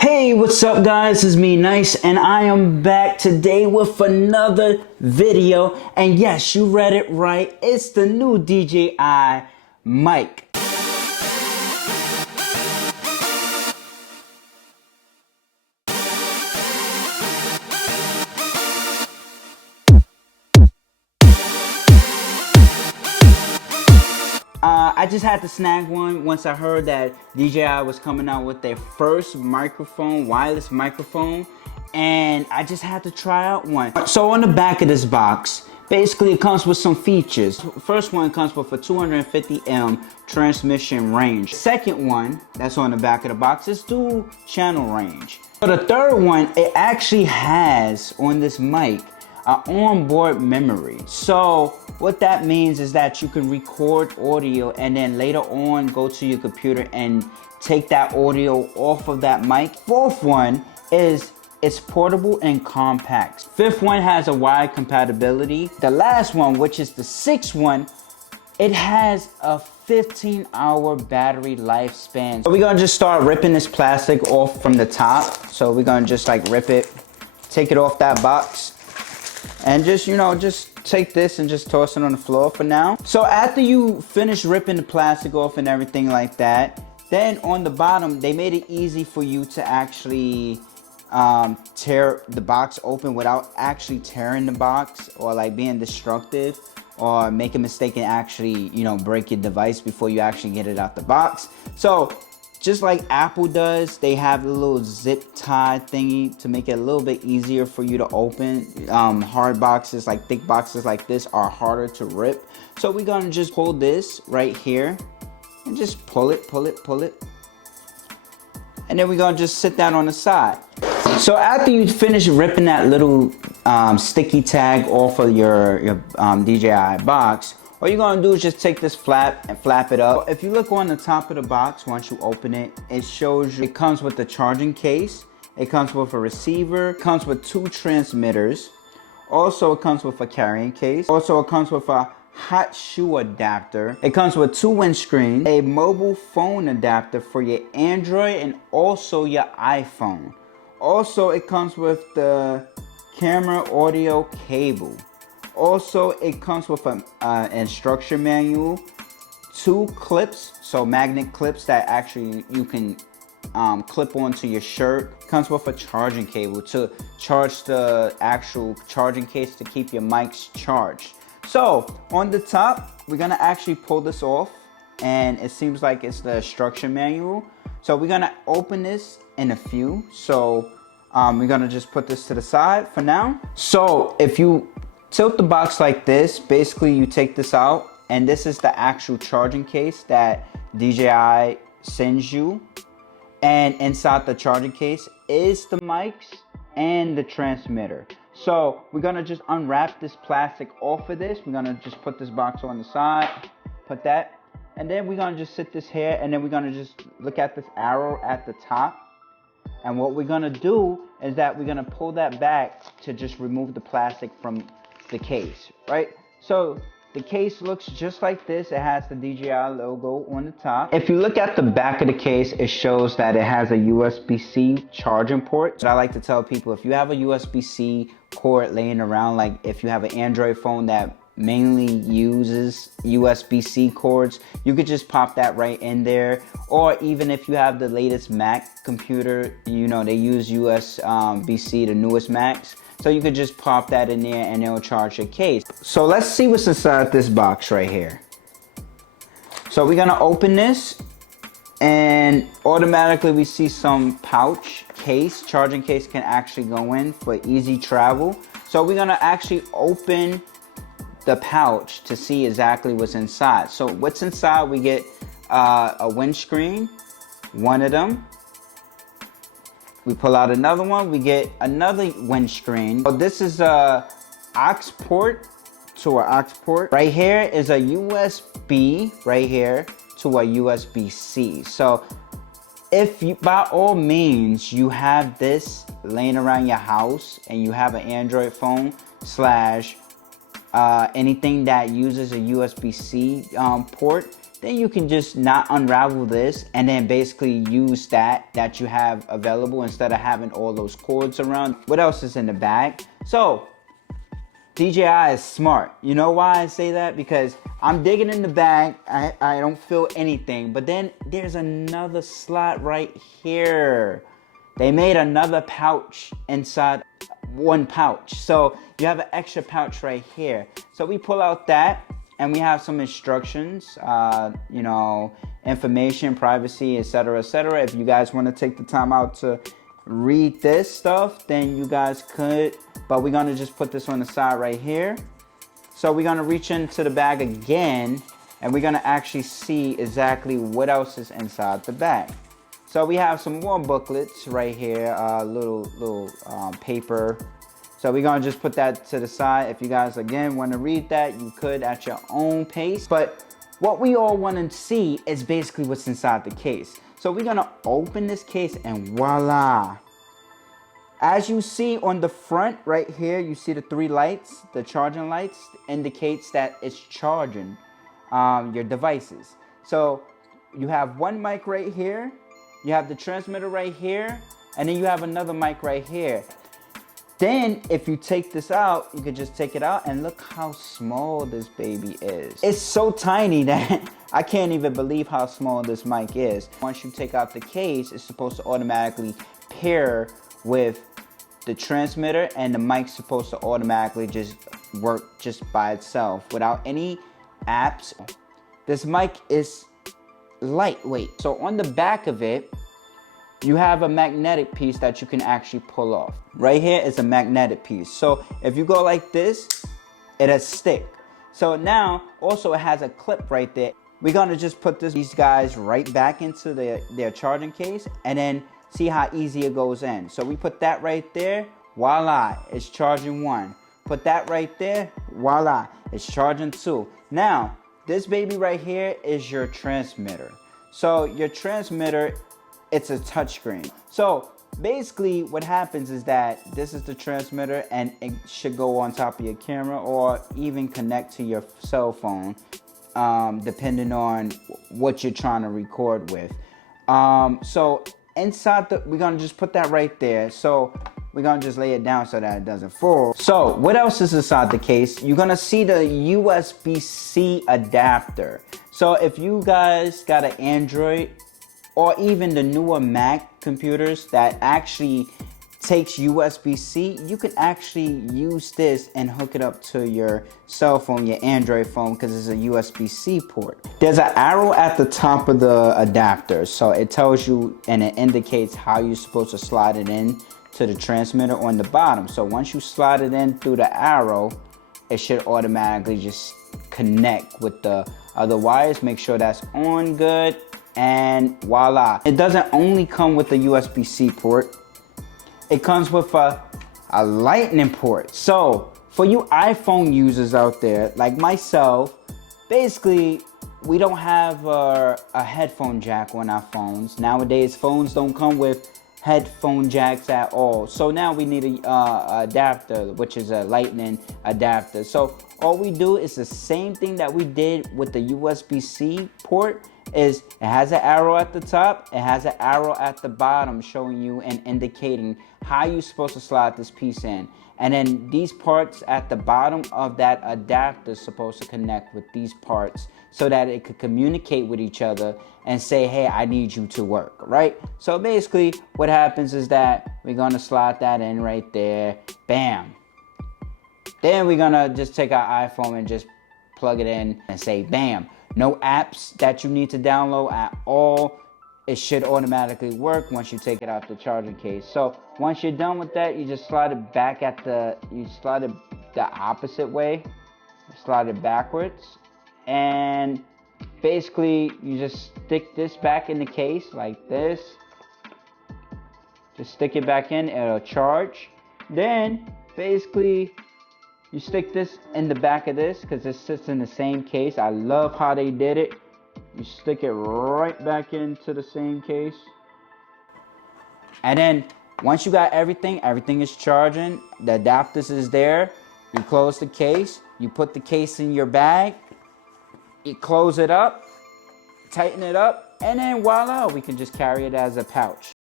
Hey, what's up guys? It's me, Nice, and I am back today with another video. And yes, you read it right. It's the new DJI mic. I just had to snag one once I heard that DJI was coming out with their first microphone, wireless microphone, and I just had to try out one. So on the back of this box, basically it comes with some features. First one comes with a 250 m transmission range. Second one that's on the back of the box is dual channel range. So the third one, it actually has on this mic onboard memory. So what that means is that you can record audio and then later on go to your computer and take that audio off of that mic. Fourth one is it's portable and compact. Fifth one has a wide compatibility. The last one, which is the sixth one, it has a 15-hour battery lifespan. So we're gonna just start ripping this plastic off from the top. So we're gonna just like rip it, take it off that box, and just, you know, just take this and just toss it on the floor for now. So after you finish ripping the plastic off and everything like that, then on the bottom, they made it easy for you to actually tear the box open without actually tearing the box or like being destructive or make a mistake and actually, you know, break your device before you actually get it out the box. So just like Apple does, they have a little zip tie thingy to make it a little bit easier for you to open. Hard boxes, like thick boxes like this, are harder to rip. So we're gonna just pull this right here and just pull it. And then we're gonna just sit that on the side. So after you finish ripping that little sticky tag off of your DJI box, all you're gonna do is just take this flap and flap it up. If you look on the top of the box, once you open it, it shows you, it comes with the charging case, it comes with a receiver, it comes with 2 transmitters, also it comes with a carrying case, also it comes with a hot shoe adapter, it comes with 2 windscreens, a mobile phone adapter for your Android and also your iPhone. Also it comes with the camera audio cable. Also, it comes with an instruction manual, 2 clips, so magnet clips that actually you can clip onto your shirt. It comes with a charging cable to charge the actual charging case to keep your mics charged. So on the top, we're gonna actually pull this off, and it seems like it's the instruction manual. So we're gonna open this in a few. So we're gonna just put this to the side for now. So if you tilt the box like this, basically you take this out, and this is the actual charging case that DJI sends you. And inside the charging case is the mics and the transmitter. So we're gonna just unwrap this plastic off of this. We're gonna just put this box on the side, put that, and then we're gonna just sit this here, and then we're gonna just look at this arrow at the top. And what we're gonna do is that we're gonna pull that back to just remove the plastic from the case, right? So the case looks just like this. It has the DJI logo on the top. If you look at the back of the case, it shows that it has a USB-C charging port. So I like to tell people, if you have a USB-C cord laying around, like if you have an Android phone that mainly uses USB-C cords, you could just pop that right in there. Or even if you have the latest Mac computer, you know, they use USB-C, the newest Macs. So you could just pop that in there and it'll charge your case. So let's see what's inside this box right here. So we're gonna open this, and automatically we see some pouch case. Charging case can actually go in for easy travel. So we're gonna actually open the pouch to see exactly what's inside. So what's inside, we get a windscreen, one of them. We pull out another one, we get another windscreen. So this is a aux port to an aux port. Right here is a USB right here to a USB-C. So if you, by all means, you have this laying around your house and you have an Android phone slash anything that uses a USB-C port, then you can just not unravel this and then basically use that you have available instead of having all those cords around. What else is in the bag? So DJI is smart. You know why I say that? Because I'm digging in the bag, I don't feel anything, but then there's another slot right here. They made another pouch inside one pouch. So you have an extra pouch right here. So we pull out that and we have some instructions, you know, information, privacy, etc., etc. If you guys want to take the time out to read this stuff, then you guys could, but we're gonna just put this on the side right here. So we're gonna reach into the bag again and we're gonna actually see exactly what else is inside the bag. So we have some more booklets right here, little paper. So we're gonna just put that to the side. If you guys again want to read that, you could at your own pace. But what we all want to see is basically what's inside the case. So we're gonna open this case and voila. As you see on the front right here, you see the 3 lights, the charging lights indicates that it's charging your devices. So you have one mic right here, you have the transmitter right here, and then you have another mic right here. Then if you take this out, you can just take it out and look how small this baby is. It's so tiny that I can't even believe how small this mic is. Once you take out the case, it's supposed to automatically pair with the transmitter, and the mic's supposed to automatically just work just by itself without any apps. This mic is lightweight. So on the back of it, you have a magnetic piece that you can actually pull off. Right here is a magnetic piece. So if you go like this, it'll stick. So now also it has a clip right there. We're gonna just put these guys right back into their charging case and then see how easy it goes in. So we put that right there, voila, it's charging 1. Put that right there, voila, it's charging 2. Now, this baby right here is your transmitter. So your transmitter, it's a touchscreen. So basically what happens is that this is the transmitter and it should go on top of your camera or even connect to your cell phone, depending on what you're trying to record with. So inside we're gonna just put that right there. So we're gonna just lay it down so that it doesn't fall. So what else is inside the case? You're gonna see the USB-C adapter. So if you guys got an Android or even the newer Mac computers that actually takes USB-C, you can actually use this and hook it up to your cell phone, your Android phone, because it's a USB-C port. There's an arrow at the top of the adapter, so it tells you and it indicates how you're supposed to slide it in to the transmitter on the bottom. So once you slide it in through the arrow, it should automatically just connect with the other wires. Make sure that's on good, and voila. It doesn't only come with the USB-C port, it comes with a lightning port. So for you iPhone users out there like myself, basically we don't have a headphone jack on our phones. Nowadays phones don't come with headphone jacks at all. So now we need a adapter, which is a lightning adapter. So all we do is the same thing that we did with the USB-C port. Is it has an arrow at the top, it has an arrow at the bottom showing you and indicating how you're supposed to slide this piece in. And then these parts at the bottom of that adapter is supposed to connect with these parts so that it could communicate with each other and say, hey, I need you to work, right? So basically what happens is that we're gonna slide that in right there, bam. Then we're gonna just take our iPhone and just plug it in and say, bam. No apps that you need to download at all. It should automatically work once you take it out the charging case. So once you're done with that, you just slide it back you slide it the opposite way. Slide it backwards. And basically you just stick this back in the case like this. Just stick it back in, it'll charge. Then basically you stick this in the back of this because it sits in the same case. I love how they did it. You stick it right back into the same case. And then once you got everything is charging. The adapters is there. You close the case. You put the case in your bag. You close it up. tighten it up, and then voila, we can just carry it as a pouch.